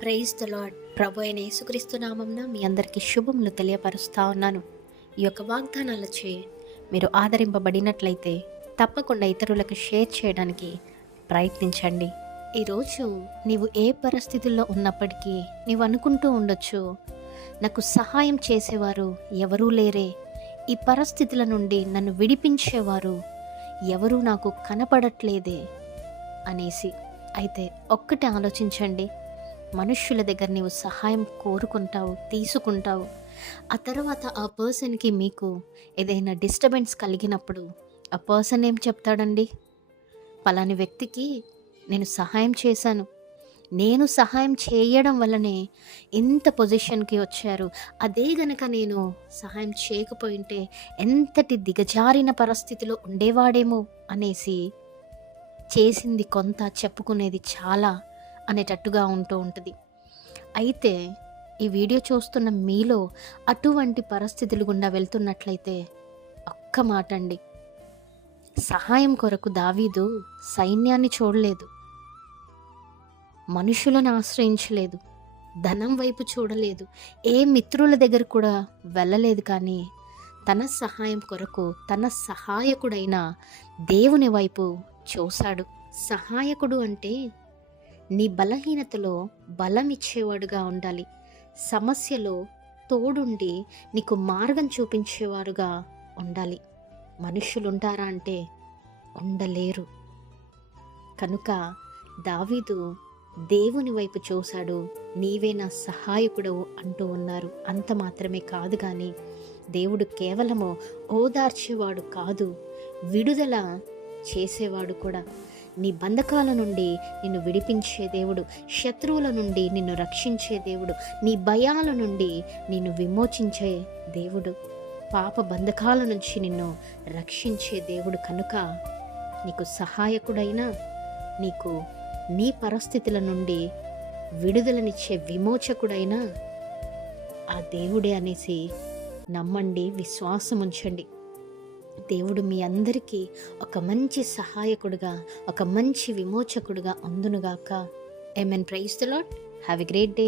Praise the lord. ప్రభు అయిన యేసుక్రీస్తు నామమున మీ అందరికీ శుభములు తెలియపరుస్తా ఉన్నాను. ఈ యొక్క వాగ్దానాలచే మీరు ఆదరింపబడినట్లయితే తప్పకుండా ఇతరులకు షేర్ చేయడానికి ప్రయత్నించండి. ఈరోజు నీవు ఏ పరిస్థితుల్లో ఉన్నప్పటికీ నీవు అనుకుంటూ ఉండొచ్చు, నాకు సహాయం చేసేవారు ఎవరూ లేరే, ఈ పరిస్థితుల నుండి నన్ను విడిపించేవారు ఎవరూ నాకు కనపడట్లేదే అనేసి. అయితే ఒక్కటి ఆలోచించండి, మనుష్యుల దగ్గర నీవు సహాయం కోరుకుంటావు, తీసుకుంటావు. ఆ తర్వాత ఆ పర్సన్కి మీకు ఏదైనా డిస్టర్బెన్స్ కలిగినప్పుడు ఆ పర్సన్ ఏం చెప్తాడండి? పలాని వ్యక్తికి నేను సహాయం చేశాను, నేను సహాయం చేయడం వల్లనే ఇంత పొజిషన్కి వచ్చారు, అదే గనక నేను సహాయం చేయకపోయింటే ఎంతటి దిగజారిన పరిస్థితిలో ఉండేవాడేమో అనేసి చేసింది కొంత, చెప్పుకునేది చాలా అనేటట్టుగా ఉంటూ ఉంటుంది. అయితే ఈ వీడియో చూస్తున్న మీలో అటువంటి పరిస్థితులు గుండా వెళ్తున్నట్లయితే ఒక్క మాట అండి, సహాయం కొరకు దావీదు సైన్యాన్ని చూడలేదు, మనుషులను ఆశ్రయించలేదు, ధనం వైపు చూడలేదు, ఏ మిత్రుల దగ్గర కూడా వెళ్ళలేదు. కానీ తన సహాయం కొరకు తన సహాయకుడైన దేవుని వైపు చూశాడు. సహాయకుడు అంటే నీ బలహీనతలో బలం ఇచ్చేవాడుగా ఉండాలి, సమస్యలో తోడుండి నీకు మార్గం చూపించేవారుగా ఉండాలి. మనుషులు ఉంటారా అంటే ఉండలేరు. కనుక దావీదు దేవుని వైపు చూశాడు, నీవే నా సహాయకుడవు అంటూ ఉన్నారు. అంత మాత్రమే కాదు, కానీ దేవుడు కేవలము ఓదార్చేవాడు కాదు, విడుదల చేసేవాడు కూడా. నీ బంధకాల నుండి నిన్ను విడిపించే దేవుడు, శత్రువుల నుండి నిన్ను రక్షించే దేవుడు, నీ భయాల నుండి నిన్ను విమోచించే దేవుడు, పాప బంధకాల నుంచి నిన్ను రక్షించే దేవుడు. కనుక నీకు సహాయకుడైనా, నీకు నీ పరిస్థితుల నుండి విడుదలనిచ్చే విమోచకుడైనా ఆ దేవుడే అనేసి నమ్మండి, విశ్వాసం ఉంచండి. దేవుడు మీ అందరికీ ఒక మంచి సహాయకుడుగా, ఒక మంచి విమోచకుడుగా అందునుగాక. ఆమేన్. Praise the lord. Have a great day.